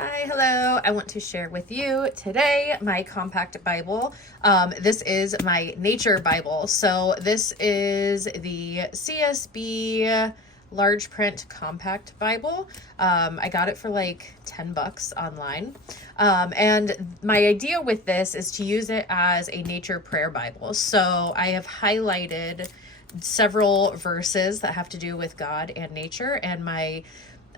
Hi, hello. I want to share with you today my compact Bible. This is my nature Bible. So this is the CSB large print compact Bible. I got it for like $10 online. And my idea with this is to use it as a nature prayer Bible. So I have highlighted several verses that have to do with God and nature, and my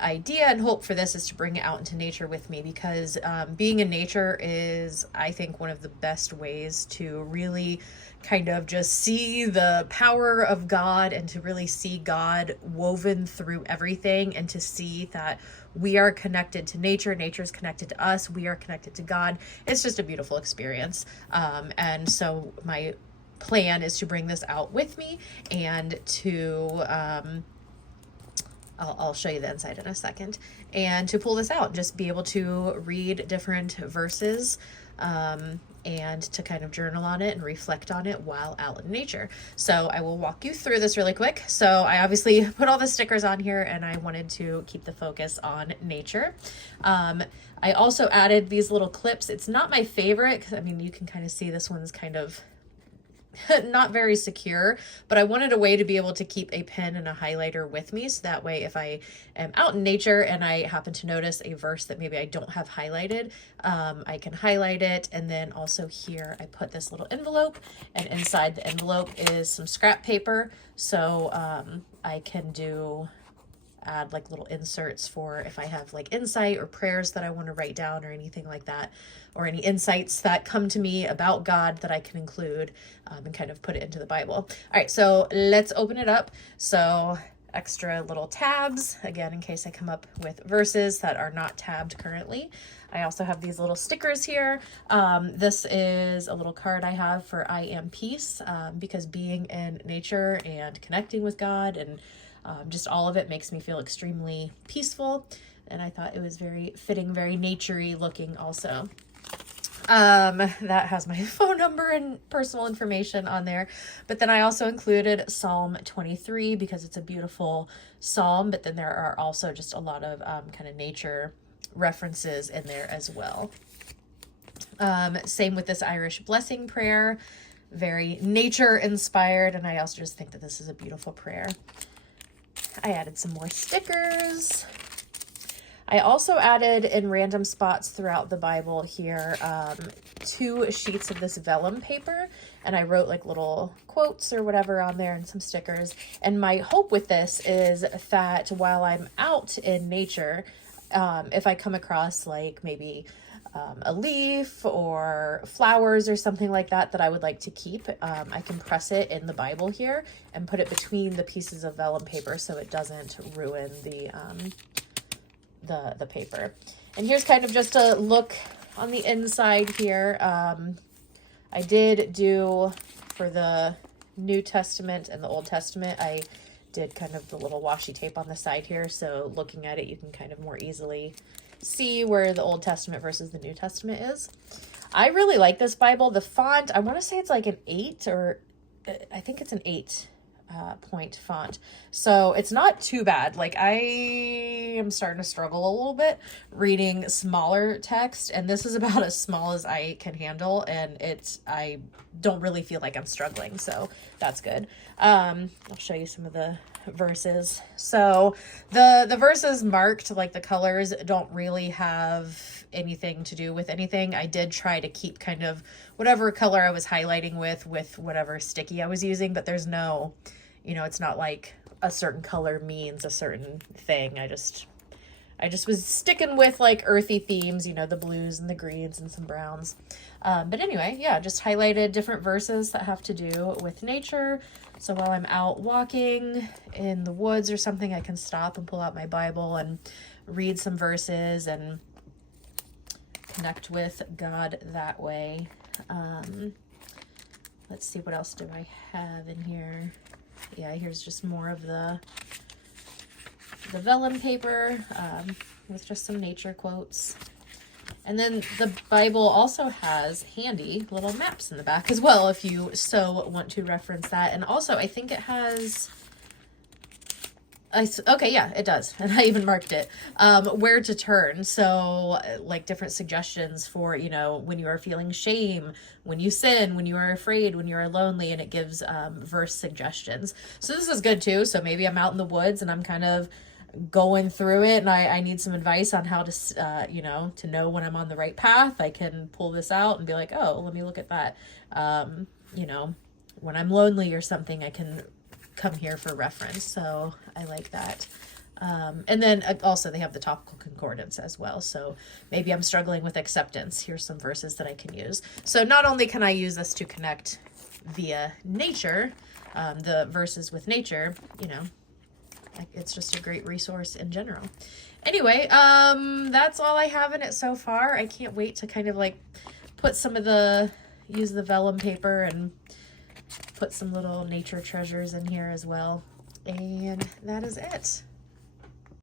idea and hope for this is to bring it out into nature with me, because being in nature is, I think, one of the best ways to really kind of just see the power of God and to really see God woven through everything, and to see that we are connected to nature, nature's connected to us, we are connected to God. It's just a beautiful experience. And so my plan is to bring this out with me and to I'll show you the inside in a second, and to pull this out, just be able to read different verses, and to kind of journal on it and reflect on it while out in nature. So I will walk you through this really quick. So I obviously put all the stickers on here, and I wanted to keep the focus on nature. I also added these little clips. It's not my favorite, because I mean, you can kind of see this one's kind of not very secure, but I wanted a way to be able to keep a pen and a highlighter with me, so that way if I am out in nature and I happen to notice a verse that maybe I don't have highlighted, I can highlight it. And then also here I put this little envelope, and inside the envelope is some scrap paper, so I can add like little inserts for if I have like insight or prayers that I want to write down or anything like that, or any insights that come to me about God that I can include, and kind of put it into the Bible. All right, so let's open it up. So extra little tabs, again, in case I come up with verses that are not tabbed currently. I also have these little stickers here. This is a little card I have for I Am Peace, because being in nature and connecting with God and just all of it makes me feel extremely peaceful, and I thought it was very fitting, very naturey looking also. That has my phone number and personal information on there, but then I also included Psalm 23 because it's a beautiful psalm, but then there are also just a lot of kind of nature references in there as well. Same with this Irish blessing prayer, very nature inspired, and I also just think that this is a beautiful prayer. I added some more stickers. I also added in random spots throughout the Bible here 2 sheets of this vellum paper, and I wrote like little quotes or whatever on there and some stickers. And my hope with this is that while I'm out in nature, if I come across like maybe a leaf or flowers or something like that that I would like to keep, I can press it in the Bible here and put it between the pieces of vellum paper so it doesn't ruin the paper. And here's kind of just a look on the inside here. I did do, for the New Testament and the Old Testament, I did kind of the little washi tape on the side here, so looking at it you can kind of more easily see where the Old Testament versus the New Testament is. I really like this Bible. The font, I want to say it's like an 8, or I think it's an 8 point font. So it's not too bad. Like, I am starting to struggle a little bit reading smaller text, and this is about as small as I can handle, and I don't really feel like I'm struggling, so that's good. I'll show you some of the verses. So the verses marked, like the colors don't really have anything to do with anything. I did try to keep kind of whatever color I was highlighting with whatever sticky I was using, but there's no, it's not like a certain color means a certain thing. I just was sticking with like earthy themes, the blues and the greens and some browns. But anyway, yeah, just highlighted different verses that have to do with nature. So while I'm out walking in the woods or something, I can stop and pull out my Bible and read some verses and connect with God that way. Let's see, what else do I have in here? Yeah, here's just more of the vellum paper with just some nature quotes. And then the Bible also has handy little maps in the back as well, if you so want to reference that. And also, I think it has Okay, yeah, it does. And I even marked it. Where to turn. So, like different suggestions for, when you are feeling shame, when you sin, when you are afraid, when you are lonely, and it gives verse suggestions. So, this is good too. So, maybe I'm out in the woods and I'm kind of going through it and I need some advice on how to, to know when I'm on the right path. I can pull this out and be like, oh, let me look at that. When I'm lonely or something, I can come here for reference. So I like that. And then also they have the topical concordance as well. So maybe I'm struggling with acceptance. Here's some verses that I can use. So not only can I use this to connect via nature, the verses with nature, it's just a great resource in general. Anyway, that's all I have in it so far. I can't wait to kind of like put use the vellum paper and put some little nature treasures in here as well. And that is it.